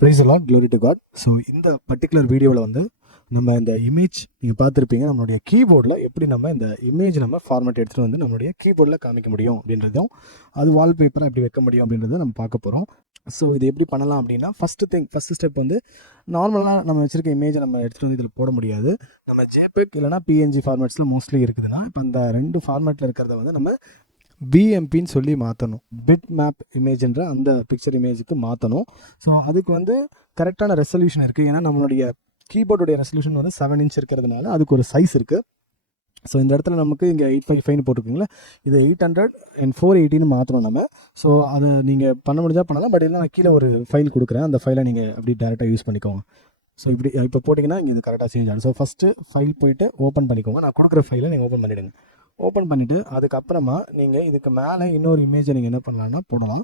Price Lord, glory to God. So இந்த particular வீடியோவில் வந்து நம்ம இந்த இமேஜ் நீங்கள் பார்த்துருப்பீங்க, நம்மளுடைய கீபோர்டில் எப்படி நம்ம இந்த இமேஜ் நம்ம ஃபார்மேட் எடுத்துகிட்டு வந்து நம்மளுடைய கீபோர்டில் காமிக்க முடியும் அப்படின்றதும், அது வால்பேப்பரை எப்படி வைக்க முடியும் அப்படின்றத நம்ம பார்க்க போகிறோம். ஸோ இது எப்படி பண்ணலாம் அப்படின்னா, ஃபஸ்ட்டு ஸ்டெப் வந்து நார்மலாக நம்ம வச்சுருக்க இமேஜை நம்ம எடுத்துகிட்டு வந்து இதில் போட முடியாது. நம்ம ஜேபெக் இல்லைனா பிஎன்ஜி ஃபார்மேட்ஸில் மோஸ்ட்லி இருக்குதுன்னா, இப்போ அந்த 2 ஃபார்மேட்டில் இருக்கிறத வந்து நம்ம பிஎம்பின்னு சொல்லி மாற்றணும். பிட் மேப் இமேஜ்ன்ற அந்த பிக்சர் இமேஜுக்கு மாற்றணும். ஸோ அதுக்கு வந்து கரெக்டான ரெசல்யூஷன் இருக்குது. ஏன்னா நம்மளுடைய கீபோர்டுடைய ரெசல்யூஷன் வந்து 7 இன்ச் இருக்கிறதுனால அதுக்கு ஒரு சைஸ் இருக்குது. ஸோ இந்த இடத்துல நமக்கு இங்கே 855 போட்டிருக்கீங்களா, இது 800 and 480 மாற்றணும் நம்ம. ஸோ அது நீங்கள் பண்ண முடிஞ்சால் பண்ணலாம், பட் இல்லை நான் கீழே ஒரு ஃபைல் கொடுக்குறேன், அந்த ஃபைலை நீங்கள் அப்படி டேரெக்டாக யூஸ் பண்ணிக்கோங்க. ஸோ இப்படி இப்போ போட்டிங்கன்னா இங்கே இது கரெக்டாக சேஞ்ச் ஆகும். ஸோ ஃபஸ்ட்டு ஃபைல் போய்ட்டு ஓப்பன் பண்ணிக்கோங்க. நான் கொடுக்குற ஃபைலை நீங்கள் ஓப்பன் பண்ணிவிடுங்க. ஓப்பன் பண்ணிவிட்டு அதுக்கப்புறமா நீங்கள் இதுக்கு மேலே இன்னொரு இமேஜை நீங்கள் என்ன பண்ணலான்னா போடலாம்.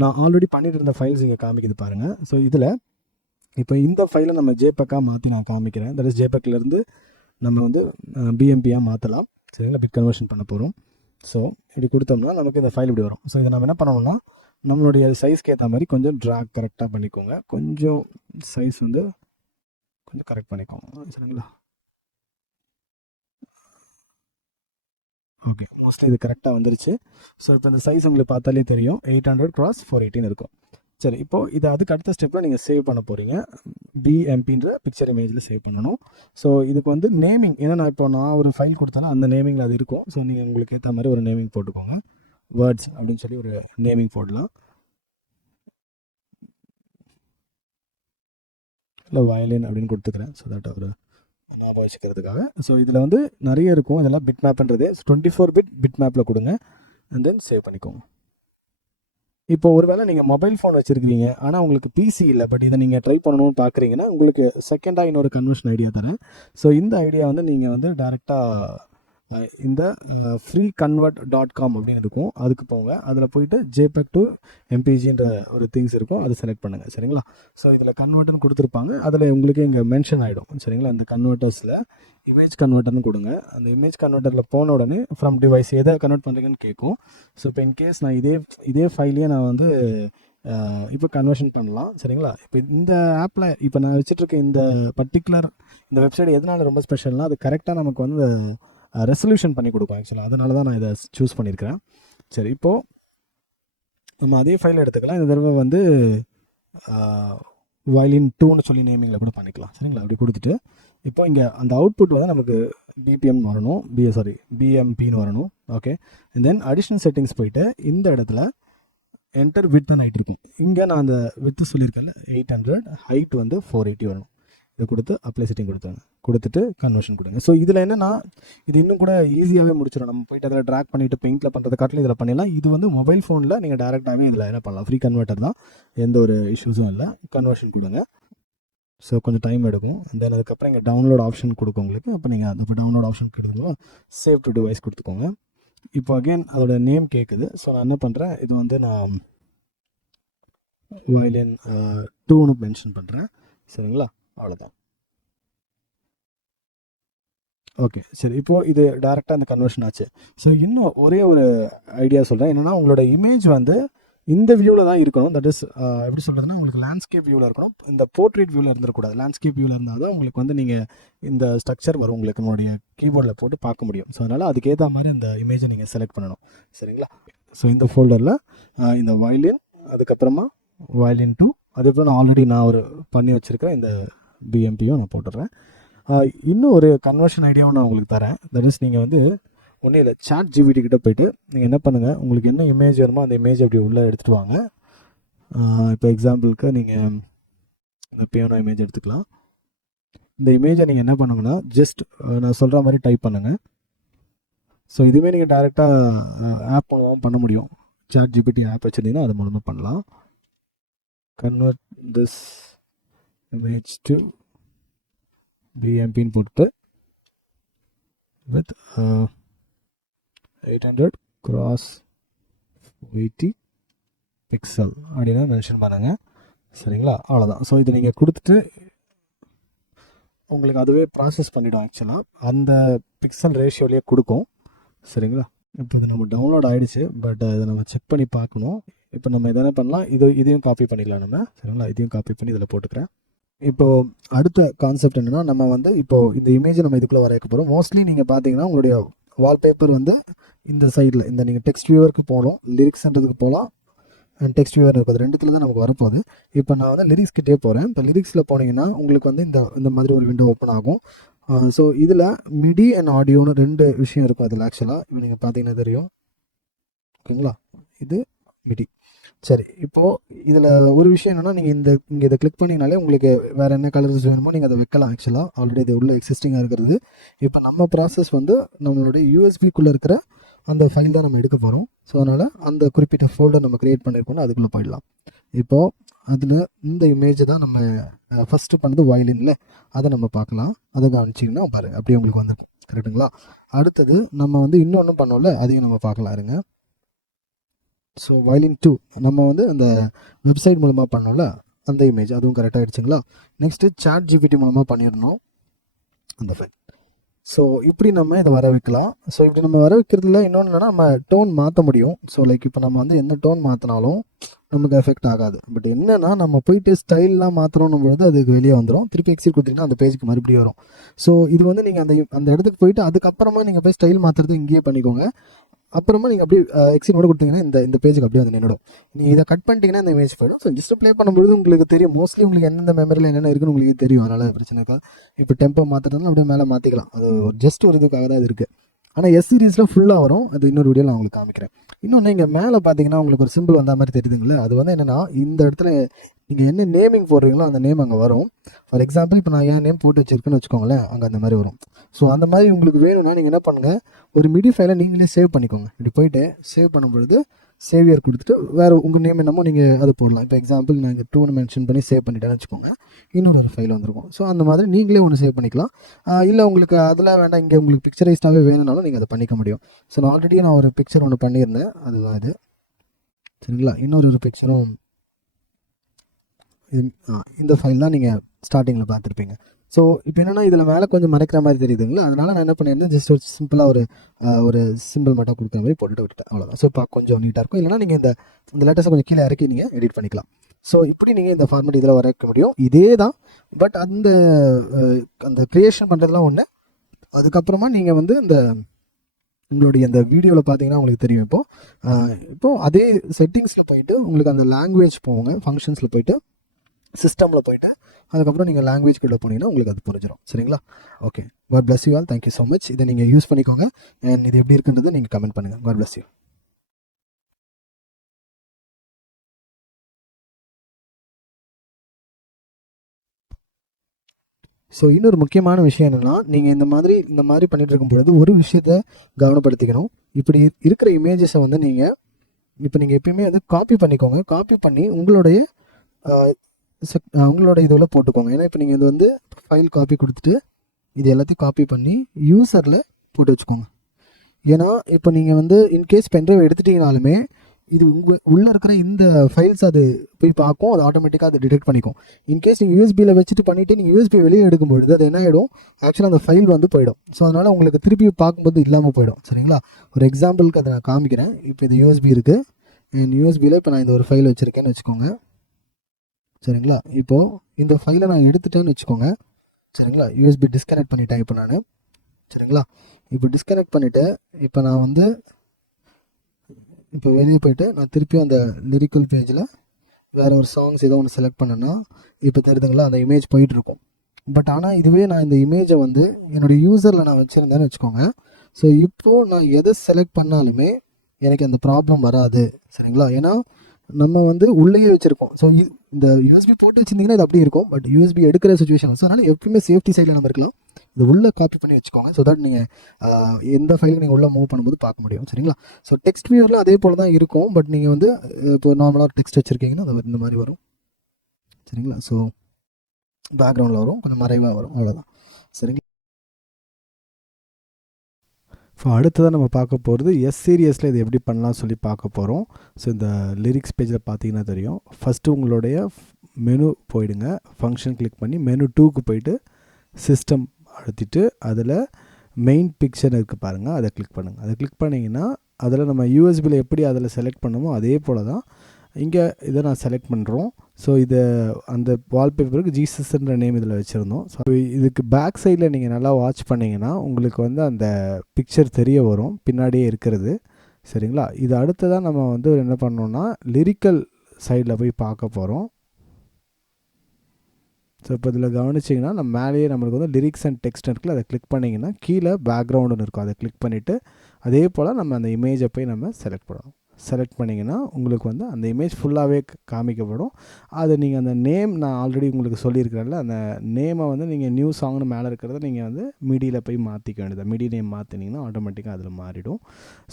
நான் ஆல்ரெடி பண்ணிட்டு இருந்த ஃபைல்ஸ் இங்கே காமிக்குது பாருங்கள். ஸோ இதில் இப்போ இந்த ஃபைலை நம்ம ஜேபெக்காக மாற்றி நான் காமிக்கிறேன். தட் இஸ் ஜேபெக்லேருந்து நம்ம வந்து பிஎம்பியாக மாற்றலாம். சரிங்களா, பிட் கன்வர்ஷன் பண்ண போகிறோம். ஸோ இப்படி கொடுத்தோம்னா நமக்கு இந்த ஃபைல் இப்படி வரும். ஸோ இதை நம்ம என்ன பண்ணணும்னா, நம்மளுடைய சைஸ்க்கு ஏற்ற மாதிரி கொஞ்சம் ட்ராக் கரெக்டாக பண்ணிக்கோங்க. கொஞ்சம் சைஸ் வந்து கொஞ்சம் கரெக்ட் பண்ணிக்கோங்க. சரிங்களா, ஓகே, மோஸ்ட்லி இது கரெக்டாக வந்துருச்சு. ஸோ இப்போ இந்த சைஸ் உங்களுக்கு பார்த்தாலே தெரியும், 800x418 இருக்கும். சரி, இப்போது இது அதுக்கு அடுத்த ஸ்டெப்பில் நீங்கள் சேவ் பண்ண போகிறீங்க. பிஎம்பின்ற பிக்சர் இமேஜில் சேவ் பண்ணணும். ஸோ இதுக்கு வந்து நேமிங், ஏன்னா நான் ஒரு ஃபைல் கொடுத்தாலும் அந்த நேமிங்கில் அது இருக்கும். ஸோ நீங்கள் உங்களுக்கு ஏற்ற மாதிரி ஒரு நேமிங் போட்டுக்கோங்க. வேர்ட்ஸ் அப்படின்னு சொல்லி ஒரு நேமிங் போடலாம், இல்லை வயலின் அப்படின்னு கொடுத்துக்கிறேன். ஸோ தட் ஒரு ஞாபகம் வச்சுக்கிறதுக்காக. ஸோ இதில் வந்து நிறைய இருக்கும், இதெல்லாம் பிட் மேப்ன்றது 24 பிட் மேப்பில் கொடுங்க, அண்ட் தென் சேவ் பண்ணிக்கோங்க. இப்போ ஒருவேளை நீங்கள் மொபைல் ஃபோன் வச்சுருக்கீங்க, ஆனால் உங்களுக்கு பிசி இல்லை, பட் இதை நீங்கள் ட்ரை பண்ணணும்னு பார்க்குறீங்கன்னா, உங்களுக்கு செகண்டாக இன்னொரு கன்வர்ஷன் ஐடியா தரேன். ஸோ இந்த ஐடியா வந்து நீங்கள் வந்து டேரெக்டாக இந்த freeconvert.com அப்படின்னு இருக்கும், அதுக்கு போங்க. அதில் போயிட்டு JPEG to MPGன்ற ஒரு திங்ஸ் இருக்கும், அது செலக்ட் பண்ணுங்கள். சரிங்களா, ஸோ இதில் கன்வெர்ட்னு கொடுத்துருப்பாங்க, அதில் உங்களுக்கு இங்கே மென்ஷன் ஆகிடும். சரிங்களா, இந்த கன்வெர்ட்டர்ஸில் இமேஜ் கன்வெர்ட்டர்னு கொடுங்க. அந்த இமேஜ் கன்வெர்ட்டரில் போன உடனே ஃப்ரம் டிவைஸ் எதை கன்வெர்ட் பண்ணுறீங்கன்னு கேட்கும். ஸோ இப்போ இன்கேஸ் நான் இதே ஃபைலையே நான் வந்து இப்போ கன்வர்ஷன் பண்ணலாம். சரிங்களா, இப்போ இந்த ஆப்பில் இப்போ நான் வச்சுட்ருக்க இந்த பர்டிகுலர் இந்த வெப்சைட் எதனால் ரொம்ப ஸ்பெஷல்னால், அது கரெக்டாக நமக்கு வந்து ரெசல்யூஷன் பண்ணி கொடுக்கும். ஆக்சுவலாக அதனால தான் நான் இதை சூஸ் பண்ணியிருக்கிறேன். சரி, இப்போது நம்ம அதே ஃபைல் எடுத்துக்கலாம். இந்த தடவை வந்து வயலின் 2ன்னு சொல்லி நேமிங்கில் கூட பண்ணிக்கலாம். சரிங்களா, அப்படி கொடுத்துட்டு இப்போ இங்கே அந்த அவுட்புட் வந்து நமக்கு பிபிஎம் வரணும், பிஎம்பின்னு வரணும். Okay, and then additional settings போயிட்டு இந்த இடத்துல என்டர் வித் அண்ட் ஹைட் இருக்கும். இங்கே நான் அந்த வித்து சொல்லியிருக்கேன்ல 800, ஹைட் வந்து 480 வரணும். இதை கொடுத்து அப்ளை செட்டிங் கொடுத்துட்டு கன்வர்ஷன் கொடுங்க. ஸோ இதில் என்னென்னா, இது இன்னும் கூட ஈஸியாகவே முடிச்சிடும். நம்ம போய்ட்டு அதில் ட்ராக் பண்ணிவிட்டு பெயிண்டில் பண்ணுறதை காட்டிலும் இதில் பண்ணிடலாம். இது வந்து மொபைல் ஃபோனில் நீங்கள் டேரெக்டாகவே இதில் என்ன பண்ணலாம், ஃப்ரீ கன்வெர்ட்டர் தான், எந்த ஒரு இஷ்யூஸும் இல்லை. கன்வர்ஷன் கொடுங்க. ஸோ கொஞ்சம் டைம் எடுக்கும். தென் அதுக்கப்புறம் இங்கே டவுன்லோட் ஆப்ஷன் கொடுக்கும் உங்களுக்கு. அப்போ நீங்கள் அந்த டவுன்லோட் ஆப்ஷன் கொடுத்துக்கோங்க, சேவ் டு டிவைஸ் கொடுத்துக்கோங்க. இப்போ அகெயின் அதோட நேம் கேட்குது. ஸோ நான் என்ன பண்ணுறேன், இது வந்து நான் வயலின் 2ன்னு மென்ஷன் பண்ணுறேன். சரிங்களா, அவ்வளோதான். ஓகே, சரி, இப்போது இது டேரெக்டாக அந்த கன்வர்ஷன் ஆச்சு. ஸோ இன்னும் ஒரே ஒரு ஐடியா சொல்கிறேன். என்னென்னா, உங்களோட இமேஜ் வந்து இந்த வியூவில் தான் இருக்கணும். தட் இஸ் எப்படி சொல்கிறதுனா, உங்களுக்கு லேண்ட்ஸ்கேப் வியூவில் இருக்கணும். இந்த போர்ட்ரேட் வியூவில் இருந்துடக்கூடாது. லேண்ட்ஸ்கேப் வியூவில் இருந்தால் தான் உங்களுக்கு வந்து நீங்கள் இந்த ஸ்ட்ரக்சர் வரும், உங்களுக்கு உங்களுடைய கீபோர்டில் போட்டு பார்க்க முடியும். ஸோ அதனால் அதுக்கேற்ற மாதிரி இந்த இமேஜை நீங்கள் செலக்ட் பண்ணணும். சரிங்களா, ஸோ இந்த ஃபோல்டரில் இந்த வயலின், அதுக்கப்புறமா வயலின் 2, அதுக்கப்புறம் ஆல்ரெடி நான் ஒரு பண்ணி வச்சுருக்கேன் இந்த பிஎம்பியும் நான் போட்டுடுறேன். இன்னும் ஒரு கன்வர்ஷன் ஐடியாவும் நான் உங்களுக்கு தரேன். தட் இஸ் நீங்கள் வந்து ஒன்றும் இல்லை, ChatGPT கிட்ட போய்ட்டு நீங்கள் என்ன பண்ணுங்கள், உங்களுக்கு என்ன இமேஜ் வேணுமோ அந்த இமேஜ் அப்படி உள்ளே எடுத்துகிட்டு வாங்க. இப்போ எக்ஸாம்பிளுக்கு நீங்கள் இந்த பியானோ இமேஜ் எடுத்துக்கலாம். இந்த இமேஜை நீங்கள் என்ன பண்ணுங்கன்னா, ஜஸ்ட் நான் சொல்கிற மாதிரி டைப் பண்ணுங்கள். ஸோ இதுவே நீங்கள் டேரெக்டாக ஆப் மூலமாக பண்ண முடியும். ChatGPT ஆப் வச்சுருந்தீங்கன்னா அது மூலமாக பண்ணலாம். கன்வெர்ட் திஸ் இமேஜ் டு பிஎம்பின்னு போட்டு வித் 800x80 பிக்சல் அப்படின்னு மென்ஷன் பண்ணுங்கள். சரிங்களா, அவ்வளோதான். ஸோ இதை நீங்கள் கொடுத்துட்டு உங்களுக்கு அதுவே ப்ராசஸ் பண்ணிவிடும். ஆக்சுவலாக அந்த பிக்சல் ரேஷியோலேயே கொடுக்கும். சரிங்களா, இப்போ இது நம்ம டவுன்லோட் ஆகிடுச்சு, பட் இதை நம்ம செக் பண்ணி பார்க்கணும். இப்போ நம்ம எதனா பண்ணலாம், இதையும் காப்பி பண்ணிக்கலாம் நம்ம. சரிங்களா, இதையும் காப்பி பண்ணி இதில் போட்டுக்கிறேன். இப்போது அடுத்த கான்செப்ட் என்னென்னா, நம்ம வந்து இப்போது இந்த இமேஜை நம்ம இதுக்குள்ளே வரைய போகிறோம். மோஸ்ட்லி நீங்கள் பார்த்தீங்கன்னா உங்களுடைய வால்பேப்பர் வந்து இந்த சைடில் இந்த நீங்கள் டெக்ஸ்ட் வியூவருக்கு போகலாம், லிரிக்ஸ்ன்றதுக்கு போகலாம், அண்ட் டெக்ஸ்ட் வியூவர் இருக்குது, ரெண்டுத்துல தான் நமக்கு வரப்போகுது. இப்போ நான் வந்து லிரிக்ஸ் கிட்டே போகிறேன். இப்போ லிரிக்ஸில் போனீங்கன்னா உங்களுக்கு வந்து இந்த மாதிரி ஒரு விண்டோ ஓப்பன் ஆகும். ஸோ இதில் மிடி அண்ட் ஆடியோன்னு 2 விஷயம் இருக்கும் அதில். ஆக்சுவலாக இப்போ நீங்கள் பார்த்தீங்கன்னா தெரியும். ஓகேங்களா, இது மிடி. சரி, இப்போது இதில் ஒரு விஷயம் என்னென்னா, நீங்கள் இங்கே இதை கிளிக் பண்ணிங்கனாலே உங்களுக்கு வேறு என்ன கலர்ஸ் வேணுமோ நீங்கள் அதை வைக்கலாம். ஆக்சுவலாக ஆல்ரெடி இது உள்ள எக்ஸிஸ்டிங்காக இருக்கிறது. இப்போ நம்ம ப்ராசஸ் வந்து நம்மளுடைய யூஎஸ்பிக்குள்ளே இருக்கிற அந்த ஃபைல் தான் நம்ம எடுக்க போகிறோம். ஸோ அதனால் அந்த குறிப்பிட்ட ஃபோல்டர் நம்ம க்ரியேட் பண்ணியிருக்கோம்னா அதுக்குள்ளே போயிடலாம். இப்போது அதில் இந்த இமேஜை தான் நம்ம ஃபஸ்ட்டு பண்ணது வயலினில், அதை நம்ம பார்க்கலாம். அதை கவனிச்சிங்கன்னா பாருங்கள் அப்படியே உங்களுக்கு வந்துருக்கும். கரெக்டுங்களா? அடுத்தது நம்ம வந்து இன்னொன்று பண்ணோம்ல, அதையும் நம்ம பார்க்கலாம் இருங்க. ஸோ வயலின் 2 நம்ம வந்து அந்த வெப்சைட் மூலமாக பண்ணோம்ல அந்த இமேஜ், அதுவும் கரெக்டாக ஆகிடுச்சுங்களா? நெக்ஸ்ட்டு சாட் ஜிபிடி மூலமாக பண்ணிடணும் அந்த ஃபைல். ஸோ இப்படி நம்ம இதை வர வைக்கலாம். ஸோ இப்படி நம்ம வர வைக்கிறதுல இன்னொன்று என்னென்னா, நம்ம டோன் மாற்ற முடியும். ஸோ லைக் இப்போ நம்ம வந்து எந்த டோன் மாற்றினாலும் நமக்கு எஃபெக்ட் ஆகாது. பட் என்னென்னா, நம்ம போயிட்டு ஸ்டைல்லாம் மாற்றணும் பொழுது அதுக்கு வெளியே வந்துடும். திருப்பி எக்ஸிட் கொடுத்தீங்கன்னா அந்த பேஜுக்கு மறுபடியும் வரும். ஸோ இது வந்து நீங்கள் அந்த இடத்துக்கு போயிட்டு அதுக்கப்புறமா நீங்கள் போய் ஸ்டைல் மாற்றுறது இங்கேயே பண்ணிக்கோங்க. அப்புறமா நீங்கள் அப்படியே எக்ஸினோட கொடுத்தீங்கன்னா இந்த பேஜுக்கு அப்படியே வந்து நின்றுடும். நீங்கள் இதை கட் பண்ணிட்டீங்கன்னா இந்த இமேஜ் போயிடும். ஸோ ஜஸ்ட் ப்ளே பண்ணும்போது உங்களுக்கு தெரியும், மோஸ்ட்லி உங்களுக்கு எந்தெந்த மெமரியில் என்னென்ன இருக்குன்னு உங்களுக்கு தெரியும். அதனால் பிரச்சனை இருக்கா. இப்போ டெம்போ மாற்றுறதுனால அப்படியே மேலே மாற்றிக்கலாம். அது ஜஸ்ட் ஒரு இதுக்காக தான் இது இருக்குது. ஆனால் எஸ் சீரீஸில் ஃபுல்லாக வரும். அது இன்னொரு வீடியோவில் நான் உங்களுக்கு காமிக்கிறேன். இன்னொன்று இங்கே மேலே பார்த்தீங்கன்னா உங்களுக்கு ஒரு சிம்பிள் வந்த மாதிரி தெரியுதுங்களே, அது வந்து என்னென்னா, இந்த இடத்துல நீங்கள் என்ன நேமிங் போடுறீங்களோ அந்த நேம் அங்கே வரும். ஃபார் எக்ஸாம்பிள் இப்போ நான் என் நேம் போட்டு வச்சுருக்கேன்னு வச்சுக்கோங்களேன், அங்கே அந்த மாதிரி வரும். ஸோ அந்த மாதிரி உங்களுக்கு வேணும்னா நீங்கள் என்ன பண்ணுங்கள், ஒரு மிடி ஃபைலை நீங்களே சேவ் பண்ணிக்கோங்க. இப்படி போயிட்டு சேவ் பண்ணும்பொழுது சேவியர் கொடுத்துட்டு வேறு உங்கள் நேம் என்னமோ நீங்கள் அதை போடலாம். இப்போ எக்ஸாம்பிள் நான் இங்கே 2 மென்ஷன் பண்ணி சேவ் பண்ணிட்டேன்னு வச்சுக்கோங்க, இன்னொரு ஃபைல் வந்துருக்கும். ஸோ அந்த மாதிரி நீங்களே ஒன்று சேவ் பண்ணிக்கலாம். இல்லை உங்களுக்கு அதெல்லாம் வேண்டாம், இங்கே உங்களுக்கு பிக்சரைஸ்டாகவே வேணும்னாலும் நீங்கள் அதை பண்ணிக்க முடியும். ஸோ நான் ஆல்ரெடி ஒரு பிக்சர் ஒன்று பண்ணியிருந்தேன், அதுதான் இது. சரிங்களா, இன்னொரு பிக்சரும் இந்த ஃபைல் தான் நீங்கள் ஸ்டார்டிங்கில் பார்த்துருப்பீங்க. ஸோ இப்போ என்னென்னா, இதில் மேலே கொஞ்சம் மறைக்கிற மாதிரி தெரியுதுங்களா, அதனால் நான் என்ன பண்ணியிருந்தேன், ஜஸ்ட் ஒரு சிம்பிளாக ஒரு சிம்பிள் மட்டும் கொடுக்குற மாதிரி போட்டுட்டு விட்டுட்டேன், அவ்வளோதான். ஸோ இப்போ கொஞ்சம் நீட்டாக இருக்கும். இல்லைனா நீங்கள் இந்த லேட்டஸ்ட்டை கொஞ்சம் கீழே இறக்கி நீங்கள் எடிட் பண்ணிக்கலாம். ஸோ இப்படி நீங்கள் இந்த ஃபார்மேட் இதில் வரைக்க முடியும். இதே தான், பட் அந்த க்ரியேஷன் பண்ணுறதுலாம் ஒன்று. அதுக்கப்புறமா நீங்கள் வந்து உங்களுடைய அந்த வீடியோவில் பார்த்தீங்கன்னா உங்களுக்கு தெரியும். இப்போது அதே செட்டிங்ஸில் போயிட்டு உங்களுக்கு அந்த லாங்குவேஜ் போங்க, ஃபங்க்ஷன்ஸில் போயிட்டு சிஸ்டமில் போயிட்டு அதுக்கப்புறம் நீங்கள் லாங்குவேஜ் கிட்ட போனீங்கன்னா உங்களுக்கு அது புரிஞ்சிடும். சரிங்களா? Okay, God bless you all. Thank you so much. இதை நீங்கள் யூஸ் பண்ணிக்கோங்க. அண்ட் இது எப்படி இருக்குன்றதை நீங்கள் கமெண்ட் பண்ணுங்கள். God bless you. ஸோ இன்னொரு முக்கியமான விஷயம் என்னென்னா, நீங்கள் இந்த மாதிரி பண்ணிட்டு இருக்கும் பொழுது ஒரு விஷயத்தை கவனப்படுத்திக்கணும். இப்படி இருக்கிற இமேஜஸை வந்து நீங்கள் எப்பயுமே வந்து காப்பி பண்ணிக்கோங்க. காப்பி பண்ணி உங்களோட இதில் போட்டுக்கோங்க. ஏன்னா இப்போ நீங்கள் இது வந்து ஃபைல் காப்பி கொடுத்துட்டு இது எல்லாத்தையும் காப்பி பண்ணி யூசரில் போட்டு வச்சுக்கோங்க. ஏன்னா இப்போ நீங்கள் வந்து இன்கேஸ் பென்ட்ரைவ் எடுத்துட்டிங்கனாலுமே இது உள்ளே இருக்கிற இந்த ஃபைல்ஸ் அது போய் பார்க்கும், அது ஆட்டோமேட்டிக்காக அதை டிடெக்ட் பண்ணிக்கும். இன்கேஸ் நீங்கள் யூஎஸ்பியில் வச்சுட்டு பண்ணிவிட்டு நீங்கள் யூஎஸ்பி வெளியே எடுக்கும்பொழுது அது என்ன ஆகிடும், ஆக்சுவலாக அந்த ஃபைல் வந்து போயிடும். ஸோ அதனால் உங்களுக்கு திருப்பி பார்க்கும்போது இல்லாமல் போயிடும். சரிங்களா? ஒரு எக்ஸாம்பிளுக்கு அதை நான் காமிக்கிறேன். இப்போ இது யூஎஸ்பி இருக்குது. என் யூஎஸ்பியில் இப்போ நான் இந்த ஒரு ஃபைல் வச்சுருக்கேன்னு வச்சுக்கோங்க. சரிங்களா? இப்போது இந்த ஃபைலை நான் எடுத்துட்டேன்னு வச்சுக்கோங்க. சரிங்களா? யூஎஸ்பி டிஸ்கனெக்ட் பண்ணிட்டேன் இப்போ நான். சரிங்களா? இப்போ டிஸ்கனெக்ட் பண்ணிவிட்டு இப்போ நான் வந்து இப்போ வெளியே போய்ட்டு நான் திருப்பியும் அந்த லிரிக்கல் பேஜில் வேறு ஒரு சாங்ஸ் ஏதோ ஒன்று செலக்ட் பண்ணேன்னா இப்போ தெரியுதுங்களா, அந்த இமேஜ் போயிட்டுருக்கும். பட் ஆனால் இதுவே நான் இந்த இமேஜை வந்து என்னுடைய யூசரில் நான் வச்சுருந்தேன்னு வச்சுக்கோங்க. ஸோ இப்போது நான் எதை செலக்ட் பண்ணாலுமே எனக்கு அந்த ப்ராப்ளம் வராது. சரிங்களா? ஏன்னா நம்ம வந்து உள்ளேயே வச்சுருக்கோம். ஸோ இந்த யூஎஸ்பி போட்டு வச்சுருந்தீங்கன்னா இது அப்படி இருக்கும். பட் யூஎஸ்பி எடுக்கிற சுச்சுவேஷன். ஸோ அதனால் எப்பவுமே சேஃப்டி சைடில் நம்ம இருக்கலாம். இது உள்ளே காப்பி பண்ணி வச்சுக்கோங்க. ஸோ தட் நீங்கள் எந்த ஃபைலுக்கு நீங்கள் உள்ளே மூவ் பண்ணும்போது பார்க்க முடியும். சரிங்களா? ஸோ டெக்ஸ்ட் வியூவரில் அதே போல் தான் இருக்கும். பட் நீங்கள் வந்து இப்போ நார்மலாக டெக்ஸ்ட் வச்சுருக்கீங்கன்னா அது இந்த மாதிரி வரும். சரிங்களா? ஸோ பேக்ரவுண்டில் வரும், கொஞ்சம் மறைவாக வரும், அவ்வளோதான். சரிங்களா? ஸோ அடுத்ததாக நம்ம பார்க்க போகிறது எஸ் சீரியஸில் இது எப்படி பண்ணலாம் சொல்லி பார்க்க போகிறோம். ஸோ இந்த லிரிக்ஸ் பேஜில் பார்த்தீங்கன்னா தெரியும். ஃபஸ்ட்டு உங்களுடைய மெனு போயிடுங்க, ஃபங்க்ஷன் கிளிக் பண்ணி மெனு 2க்கு போயிட்டு சிஸ்டம் அழுத்திட்டு அதில் மெயின் பிக்சர் இருக்குது பாருங்கள், அதை கிளிக் பண்ணுங்கள். அதை கிளிக் பண்ணிங்கன்னா அதில் நம்ம யூஎஸ்பியில் எப்படி அதில் செலக்ட் பண்ணமோ அதே போல் தான் இங்கே இதை நான் செலக்ட் பண்ணுறோம். ஸோ இதை அந்த வால்பேப்பருக்கு ஜீசஸ்ன்ற நேம் இதில் வச்சுருந்தோம். ஸோ இதுக்கு பேக் சைடில் நீங்கள் நல்லா வாட்ச் பண்ணிங்கன்னா உங்களுக்கு வந்து அந்த பிக்சர் தெரிய வரும் பின்னாடியே இருக்கிறது. சரிங்களா? இது அடுத்ததாக நம்ம வந்து என்ன பண்ணோம்னா லிரிக்கல் சைடில் போய் பார்க்க போகிறோம். ஸோ இப்போ இதில் கவனிச்சிங்கன்னா நம்ம மேலேயே நம்மளுக்கு வந்து லிரிக்ஸ் அண்ட் டெக்ஸ்ட் இருக்குல்ல, அதை கிளிக் பண்ணிங்கன்னா கீழே பேக்ரவுண்டுன்னு இருக்கும், அதை கிளிக் பண்ணிவிட்டு அதே போல் நம்ம அந்த இமேஜை போய் நம்ம செலக்ட் பண்ணணும். செலக்ட் பண்ணிங்கன்னா உங்களுக்கு வந்து அந்த இமேஜ் ஃபுல்லாகவே காமிக்கப்படும். அது நீங்கள் அந்த நேம் நான் ஆல்ரெடி உங்களுக்கு சொல்லியிருக்கிறேன்ல, அந்த நேமை வந்து நீங்கள் நியூ சாங்னு மேலே இருக்கிறத நீங்கள் வந்து மிடியில் போய் மாற்றிக்க வேண்டியது. மிடி நேம் மாற்றினீங்கன்னா ஆட்டோமேட்டிக்காக அதில் மாறிடும்.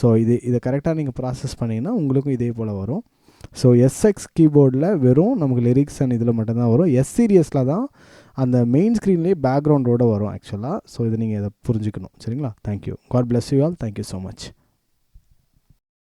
ஸோ இதை கரெக்டாக நீங்கள் ப்ராசஸ் பண்ணிங்கன்னா உங்களுக்கும் இதே போல் வரும். ஸோ எஸ்எக்ஸ் கீபோர்டில் வெறும் நமக்கு லிரிக்ஸ் அண்ட் இதில் மட்டும்தான் வரும். எஸ் சீரியஸில் தான் அந்த மெயின் ஸ்க்ரீன்லேயே பேக்ரவுண்டோடு வரும் ஆக்சுவலாக. ஸோ இதை நீங்கள் இதை புரிஞ்சுக்கணும். சரிங்களா? Thank you. God bless you all. Thank you so much.